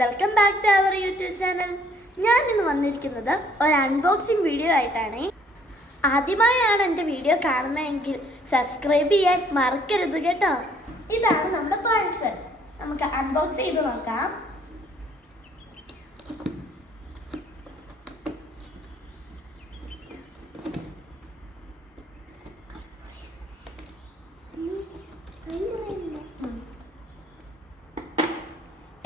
Welcome back to our YouTube channel ഞാൻ ഇന്ന് വന്നിരിക്കുന്നത് ഒരു അൺബോക്സിംഗ് വീഡിയോ ആയിട്ടാണ്. ആദ്യമായാണ് എന്റെ വീഡിയോ കാണുന്നതെങ്കിൽ സബ്സ്ക്രൈബ് ചെയ്യാൻ മറക്കരുത് കേട്ടോ. ഇതാണ് നമ്മുടെ പാഴ്സൽ നമുക്ക് അൺബോക്സ് ചെയ്ത് നോക്കാം.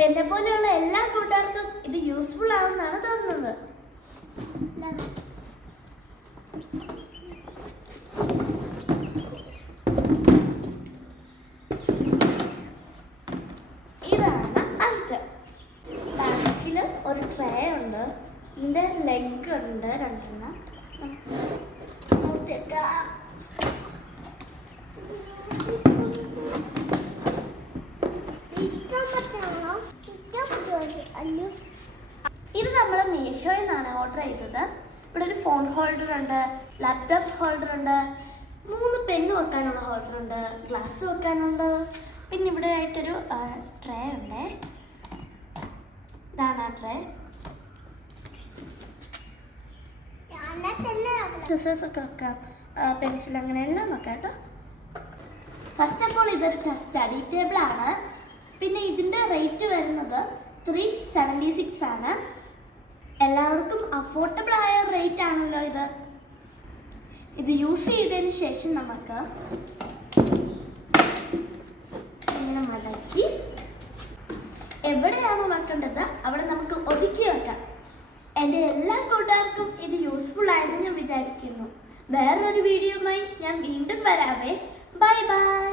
എന്നെ പോലെയുള്ള എല്ലാ കൂട്ടുകാർക്കും ഇത് യൂസ്ഫുൾ ആവുമെന്നാണ് തോന്നുന്നത്. ഇതാണ് ഐറ്റം ബാക്കിൽ ഒരു ട്രേ ഉണ്ട്. ഇതിന്റെ ലെഗ് ഉണ്ട് രണ്ടെണ്ണം. ഇത് നമ്മൾ മീഷോയിൽ നിന്നാണ് ഓർഡർ ചെയ്തത്. ഇവിടെ ഒരു ഫോൺ ഹോൾഡർ ഉണ്ട് ലാപ്ടോപ്പ് ഹോൾഡർ ഉണ്ട് മൂന്ന് പെന്ന് വെക്കാനുള്ള ഹോൾഡർ ഉണ്ട് ഗ്ലാസ് വെക്കാനുണ്ട്. പിന്നെ ഇവിടെ ആയിട്ടൊരു ട്രേ ഉണ്ട്. ഇതാണ് ആ ട്രേ സിസേഴ്സ് ഒക്കെ വെക്കാം. പെൻസിൽ അങ്ങനെ എല്ലാം വെക്കാം ഫസ്റ്റ് ഓഫ് ഓൾ ഇതൊരു സ്റ്റഡി ടേബിൾ ആണ്. പിന്നെ ഇതിന്റെ റേറ്റ് വരുന്നത് ത്രീ സെവന്റി സിക്സ് ആണ്. എല്ലാവർക്കും അഫോർഡബിൾ ആയ റേറ്റ് ആണല്ലോ ഇത്. ഇത് യൂസ് ചെയ്തതിന് ശേഷം നമുക്ക് ഇങ്ങനെ മടക്കി എവിടെയാണോ വെക്കേണ്ടത് അവിടെ നമുക്ക് ഒതുക്കി വെക്കാം. എന്റെ എല്ലാ കൂട്ടുകാർക്കും ഇത് യൂസ്ഫുൾ ആയെന്ന് ഞാൻ വിചാരിക്കുന്നു. വേറൊരു വീഡിയോയുമായി ഞാൻ വീണ്ടും വരാവേ. Bye bye